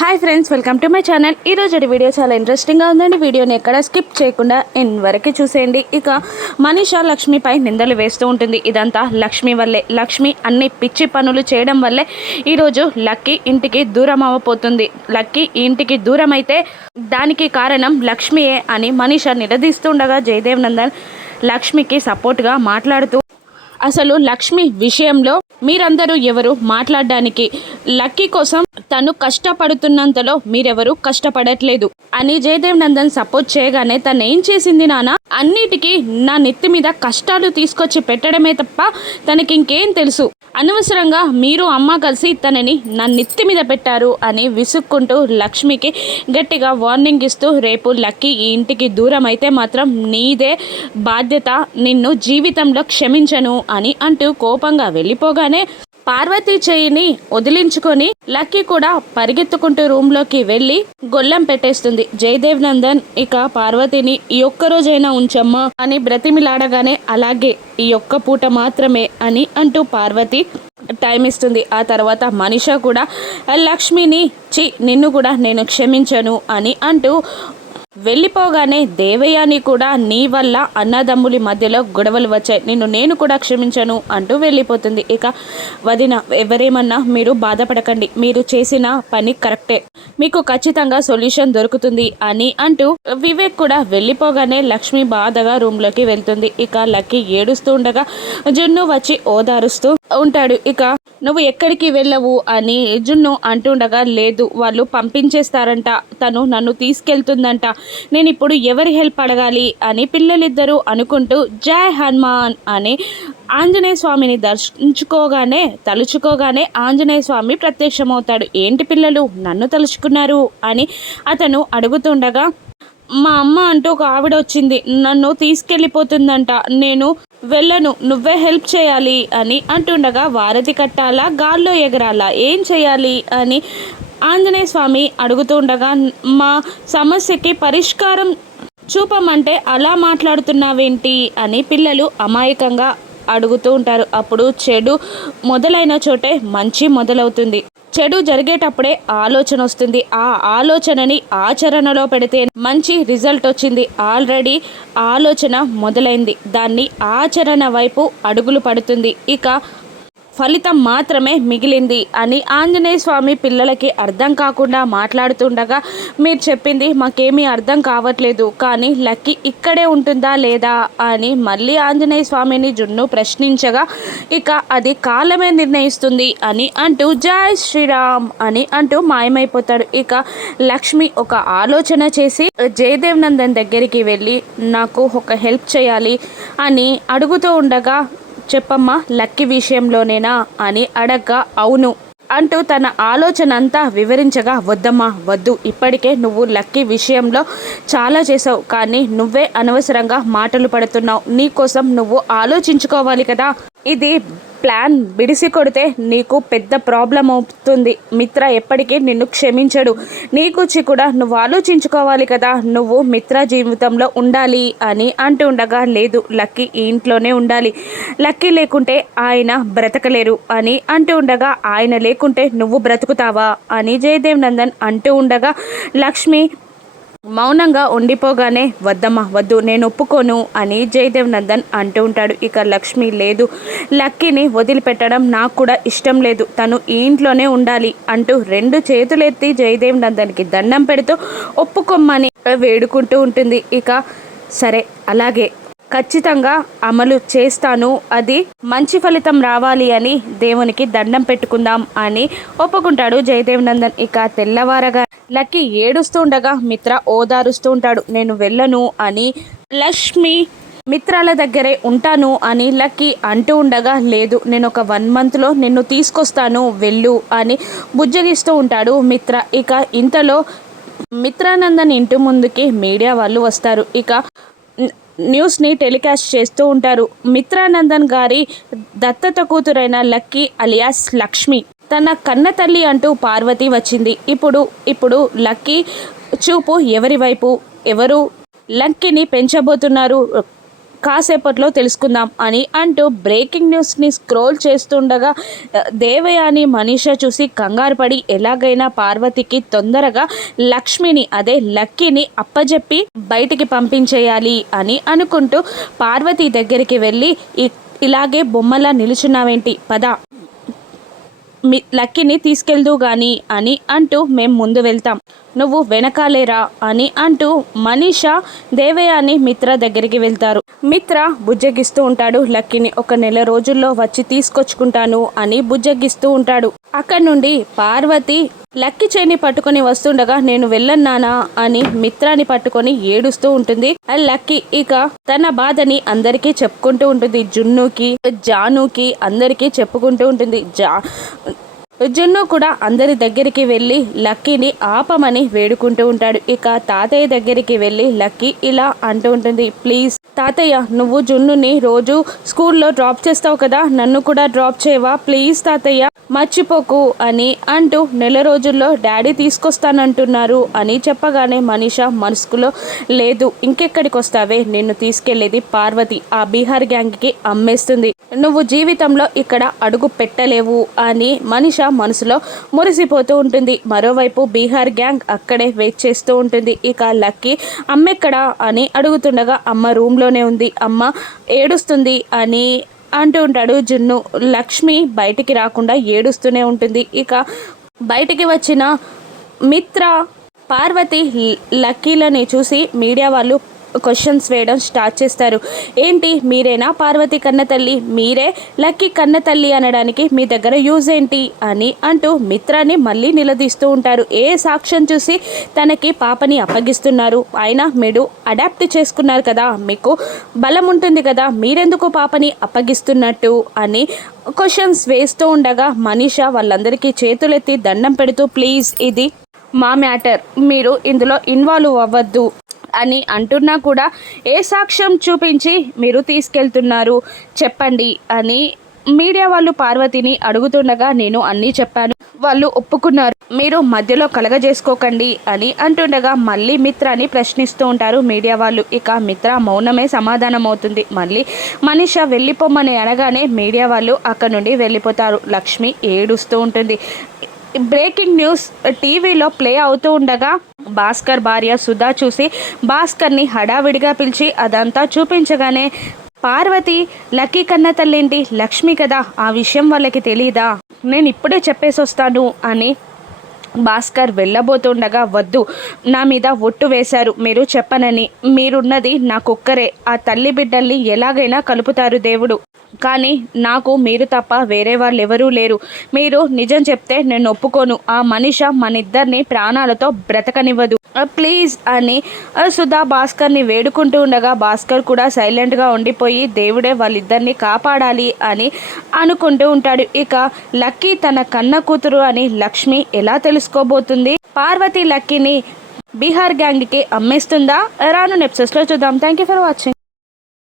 Hi friends, welcome to my channel. ఈరోజు video చాలా ఇంట్రెస్టింగ్గా ఉందండి. వీడియోని ఎక్కడ స్కిప్ చేయకుండా ఎండ్ వరకు చూసేయండి. ఇక మనీషా లక్ష్మిపై నిందలు వేస్తూ ఉంటుంది. ఇదంతా లక్ష్మి వల్లే. లక్ష్మి అన్ని పిచ్చి పనులు చేయడం వల్లే ఈరోజు లక్కీ ఇంటికి దూరం అవ్వబోతుంది. లక్కీ ఇంటికి దూరం అయితే దానికి కారణం లక్ష్మియే అని మనీషా నిలదీస్తుండగా జయదేవ్ నందన్ లక్ష్మికి సపోర్ట్గా మాట్లాడుతూ, అసలు లక్ష్మి విషయంలో మీరందరూ ఎవరు మాట్లాడడానికి? లక్కీ కోసం తను కష్టపడుతున్నంతలో మీరెవరు కష్టపడట్లేదు అని జయదేవ్ నందన్ సపోర్ట్ చేయగానే తను ఏం చేసింది నాన్న, అన్నిటికీ నా నెత్తి మీద కష్టాలు తీసుకొచ్చి పెట్టడమే తప్ప తనకి ఇంకేం తెలుసు, అనవసరంగా మీరు అమ్మ కలిసి తనని నా నెత్తి మీద పెట్టారు అని విసుక్కుంటూ లక్ష్మికి గట్టిగా వార్నింగ్ ఇస్తూ, రేపు లక్కీ ఈ ఇంటికి దూరం అయితే మాత్రం నీదే బాధ్యత, నిన్ను జీవితంలో క్షమించను అని అంటూ కోపంగా వెళ్ళిపోగానే పార్వతి చేయిని వదిలించుకొని లక్కీ కూడా పరిగెత్తుకుంటూ రూమ్లోకి వెళ్ళి గొల్లెం పెట్టేస్తుంది. జయదేవ్ నందన్ ఇక పార్వతిని ఈ ఒక్క రోజైనా ఉంచమ్మా అని బ్రతిమిలాడగానే, అలాగే ఈ ఒక్క పూట మాత్రమే అని అంటూ పార్వతి టైం ఇస్తుంది. ఆ తర్వాత మనీషా కూడా లక్ష్మిని నిన్ను కూడా నేను క్షమించను అని అంటూ వెళ్ళిపోగానే, దేవయాని కూడా నీ వల్ల అన్నదమ్ములి మధ్యలో గొడవలు వచ్చాయి, నేను కూడా క్షమించను అంటూ వెళ్ళిపోతుంది. ఇక వదిన, ఎవరేమన్నా మీరు బాధపడకండి, మీరు చేసిన పని కరెక్టే, మీకు ఖచ్చితంగా సొల్యూషన్ దొరుకుతుంది అని అంటూ వివేక్ కూడా వెళ్ళిపోగానే లక్ష్మి బాధగా రూమ్లోకి వెళ్తుంది. ఇక లక్కీ ఏడుస్తూ ఉండగా జున్ను వచ్చి ఓదారుస్తూ ఉంటాడు. ఇక నువ్వు ఎక్కడికి వెళ్ళవు అని జున్ను అంటుండగా, లేదు వాళ్ళు పంపించేస్తారంట, తను నన్ను తీసుకెళ్తుందంట, నేను ఇప్పుడు ఎవరి హెల్ప్ అడగాలి అని పిల్లలిద్దరూ అనుకుంటూ జై హనుమాన్ అని ఆంజనేయ స్వామిని తలుచుకోగానే ఆంజనేయ స్వామి ప్రత్యక్షమవుతాడు. ఏంటి పిల్లలు నన్ను తలుచుకున్నారు అని అతను అడుగుతుండగా, మా అమ్మ అంటూ ఒక ఆవిడ వచ్చింది, నన్ను తీసుకెళ్ళిపోతుందంట, నేను వెళ్ళను, నువ్వే హెల్ప్ చేయాలి అని అంటుండగా, వారధి కట్టాలా గాల్లో ఎగరాలా ఏం చేయాలి అని ఆంజనేయ స్వామి అడుగుతుండగా, మా సమస్యకి పరిష్కారం చూపమంటే అలా మాట్లాడుతున్నావేంటి అని పిల్లలు అమాయకంగా అడుగుతూ ఉంటారు. అప్పుడు చెడు మొదలైన చోటే మంచి మొదలవుతుంది, చెడు జరిగేటప్పుడే ఆలోచన వస్తుంది, ఆ ఆలోచనని ఆచరణలో పెడితే మంచి రిజల్ట్ వచ్చింది, ఆల్రెడీ ఆలోచన మొదలైంది, దాన్ని ఆచరణ వైపు అడుగులు పడుతుంది, ఇక ఫలితం మాత్రమే మిగిలింది అని ఆంజనేయ స్వామి పిల్లలకి అర్థం కాకుండా మాట్లాడుతుండగా, మీరు చెప్పింది మాకేమీ అర్థం కావట్లేదు, కానీ లక్కీ ఇక్కడే ఉంటుందా లేదా అని మళ్ళీ ఆంజనేయ స్వామిని జున్ను ప్రశ్నించగా, ఇక అది కాలమే నిర్ణయిస్తుంది అని అంటూ జై శ్రీరామ్ అని అంటూ మాయమైపోతాడు. ఇక లక్ష్మి ఒక ఆలోచన చేసి జయదేవ్ నందన్ దగ్గరికి వెళ్ళి నాకు ఒక హెల్ప్ చేయాలి అని అడుగుతూ ఉండగా, చెప్పమ్మా లక్కీ విషయంలోనేనా అని అడగ్గా, అవును అంటూ తన ఆలోచన అంతా వివరించగా, వద్దమ్మా వద్దు, ఇప్పటికే నువ్వు లక్కీ విషయంలో చాలా చేసావు, కానీ నువ్వే అనవసరంగా మాటలు పడుతున్నావు, నీకోసం నువ్వు ఆలోచించుకోవాలి కదా, ఇది ప్లాన్ బిడిసి కొడితే నీకు పెద్ద ప్రాబ్లం అవుతుంది, మిత్ర ఎప్పటికీ నిన్ను క్షమించడు, నీకు కూడా నువ్వు ఆలోచించుకోవాలి కదా, నువ్వు మిత్ర జీవితంలో ఉండాలి అని అంటుండగా, లేదు లక్కీ ఈ ఇంట్లోనే ఉండాలి, లక్కీ లేకుంటే ఆయన బ్రతకలేరు అని అంటూ ఉండగా, ఆయన లేకుంటే నువ్వు బ్రతుకుతావా అని జయదేవ్ నందన్ అంటూ ఉండగా, లక్ష్మి మౌనంగా ఉండిపోగానే, వద్దమ్మా వద్దు, నేను ఒప్పుకోను అని జయదేవ్ నందన్ అంటూ ఉంటాడు. ఇక లక్ష్మి, లేదు లక్కీని వదిలిపెట్టడం నాకు కూడా ఇష్టం లేదు, తను ఈ ఇంట్లోనే ఉండాలి అంటూ రెండు చేతులెత్తి జయదేవ్ నందన్కి దండం పెడుతూ ఒప్పుకోమ్మని వేడుకుంటూ ఉంటుంది. ఇక సరే అలాగే ఖచ్చితంగా అమలు చేస్తాను, అది మంచి ఫలితం రావాలి అని దేవునికి దండం పెట్టుకుందాం అని ఒప్పుకుంటాడు జయదేవ్ నందన్. ఇక తెల్లవారగా లక్కీ ఏడుస్తూ ఉండగా మిత్ర ఓదారుస్తూ ఉంటాడు. నేను వెళ్ళను అని లక్ష్మి మిత్రాల దగ్గరే ఉంటాను అని లక్కీ అంటూ ఉండగా, లేదు నేను ఒక 1 monthలో నిన్ను తీసుకొస్తాను వెళ్ళు అని బుజ్జగిస్తూ ఉంటాడు మిత్ర. ఇక ఇంతలో మిత్రానందన్ ఇంటి ముందుకి మీడియా వాళ్ళు వస్తారు. ఇక న్యూస్ని టెలికాస్ట్ చేస్తూ ఉంటారు. మిత్రానందన్ గారి దత్తత కూతురైన లక్కీ అలియాస్ లక్ష్మి తన కన్న తల్లి అంటూ పార్వతి వచ్చింది. ఇప్పుడు లక్కీ చూపు ఎవరి వైపు, ఎవరు లక్కీని పెంచబోతున్నారు, కాసేపట్లో తెలుసుకుందాం అని అంటూ బ్రేకింగ్ న్యూస్ని స్క్రోల్ చేస్తుండగా దేవయాని మనీషా చూసి కంగారు పడి ఎలాగైనా పార్వతికి తొందరగా లక్ష్మిని అదే లక్కీని అప్పజెప్పి బయటికి పంపించేయాలి అని అనుకుంటూ పార్వతి దగ్గరికి వెళ్ళి ఇలాగే బొమ్మలా నిలుచున్నావేంటి, పద లక్కీని తీసుకెళ్దు గాని అని అంటూ మేము ముందు వెళ్తాం, నువ్వు వెనకాలేరా అని అంటూ మనీషా దేవయాని మిత్ర దగ్గరికి వెళ్తారు. మిత్ర బుజ్జగిస్తూ ఉంటాడు లక్కీని. ఒక నెల రోజుల్లో వచ్చి తీసుకొచ్చుకుంటాను అని బుజ్జగిస్తూ ఉంటాడు. అక్కడి నుండి పార్వతి లక్కీ చేని పట్టుకొని వస్తుండగా నేను వెళ్ళన్నానా అని మిత్రాన్ని పట్టుకొని ఏడుస్తూ ఉంటుంది. లక్కీ ఇక తన బాధని అందరికీ చెప్పుకుంటూ ఉంటుంది. జున్నుకి జానుకి అందరికీ చెప్పుకుంటూ ఉంటుంది. జున్ను కూడా అందరి దగ్గరికి వెళ్ళి లక్కీని ఆపమని వేడుకుంటూ ఉంటాడు. ఇక తాతయ్య దగ్గరికి వెళ్ళి లక్కీ ఇలా అంటూ ఉంటుంది, ప్లీజ్ తాతయ్య, నువ్వు జున్నుని రోజు స్కూల్లో డ్రాప్ చేస్తావు కదా, నన్ను కూడా డ్రాప్ చేయవా ప్లీజ్ తాతయ్య, మర్చిపోకు అని అంటూ నెల రోజుల్లో డాడీ తీసుకొస్తానంటున్నారు అని చెప్పగానే మనీషా మనసుకులో లేదు, ఇంకెక్కడికి వస్తావే, నిన్ను తీసుకెళ్లేది పార్వతి, ఆ బీహార్ గ్యాంగ్కి అమ్మేస్తుంది, నువ్వు జీవితంలో ఇక్కడ అడుగు పెట్టలేవు అని మనీషా మనసులో మురిసిపోతూ ఉంటుంది. మరోవైపు బీహార్ గ్యాంగ్ అక్కడే వెయిట్ చేస్తూ ఉంటుంది. ఇక లక్కీ అమ్మెక్కడా అని అడుగుతుండగా అమ్మ రూమ్లోనే ఉంది, అమ్మ ఏడుస్తుంది అని అంటూ ఉంటాడు జున్ను. లక్ష్మి బయటికి రాకుండా ఏడుస్తూనే ఉంటుంది. ఇక బయటికి వచ్చిన మిత్ర పార్వతి లక్కీలని చూసి మీడియా వాళ్ళు క్వశ్చన్స్ వేయడం స్టార్ట్ చేస్తారు. ఏంటి, మీరేనా పార్వతి కన్న తల్లి, మీరే లక్కీ కన్న తల్లి అనడానికి మీ దగ్గర యూజ్ ఏంటి అని అంటూ మిత్రాన్ని మళ్ళీ నిలదీస్తూ ఉంటారు. ఏ సాక్ష్యం చూసి తనకి పాపని అప్పగిస్తున్నారు, అయినా మీరు అడాప్ట్ చేసుకున్నారు కదా, మీకు బలం ఉంటుంది కదా, మీరెందుకు పాపని అప్పగిస్తున్నట్టు అని క్వశ్చన్స్ వేస్తూ ఉండగా మనీషా వాళ్ళందరికీ చేతులెత్తి దండం పెడుతూ ప్లీజ్ ఇది మా మ్యాటర్, మీరు ఇందులో ఇన్వాల్వ్ అవ్వద్దు అని అంటున్నా కూడా ఏ సాక్ష్యం చూపించి మీరు తీసుకెళ్తున్నారు చెప్పండి అని మీడియా వాళ్ళు పార్వతిని అడుగుతుండగా నేను అన్నీ చెప్పాను, వాళ్ళు ఒప్పుకున్నారు, మీరు మధ్యలో కలగజేసుకోకండి అని అంటుండగా మళ్ళీ మిత్రాన్ని ప్రశ్నిస్తూ ఉంటారు మీడియా వాళ్ళు. ఇక మిత్ర మౌనమే సమాధానం అవుతుంది. మళ్ళీ మనీషా వెళ్ళిపోమని అనగానే మీడియా వాళ్ళు అక్కడ నుండి వెళ్ళిపోతారు. లక్ష్మి ఏడుస్తూ ఉంటుంది. బ్రేకింగ్ న్యూస్ టీవీలో ప్లే అవుతూ ఉండగా భాస్కర్ భార్య సుధా చూసి భాస్కర్ని హడావిడిగా పిలిచి అదంతా చూపించగానే పార్వతి లక్కీ కన్న తల్లేంటి లక్ష్మి కదా, ఆ విషయం వాళ్ళకి తెలీదా, నేను ఇప్పుడే చెప్పేసి వస్తాను అని భాస్కర్ వెళ్ళబోతుండగా వద్దు, నా మీద ఒట్టు వేశారు మీరు చెప్పనని, మీరున్నది నాకొక్కరే, ఆ తల్లి బిడ్డల్ని ఎలాగైనా కలుపుతారు దేవుడు, కానీ నాకు మీరు తప్ప వేరే వాళ్ళు ఎవరూ లేరు, మీరు నిజం చెప్తే నేను ఒప్పుకోను, ఆ మనిష మనిద్దరిని ప్రాణాలతో బ్రతకనివ్వదు ప్లీజ్ అని సుధా భాస్కర్ని వేడుకుంటూ ఉండగా భాస్కర్ కూడా సైలెంట్గా ఉండిపోయి దేవుడే వాళ్ళిద్దరిని కాపాడాలి అని అనుకుంటూ ఉంటాడు. ఇక లక్కీ తన కన్న కూతురు అని లక్ష్మి ఎలా తెలుసుకోబోతుంది, పార్వతి లక్కీని బీహార్ గ్యాంగ్కి అమ్మేస్తుందా, రాను ఎపిసోడ్స్లో చూద్దాం. Thank you for watching.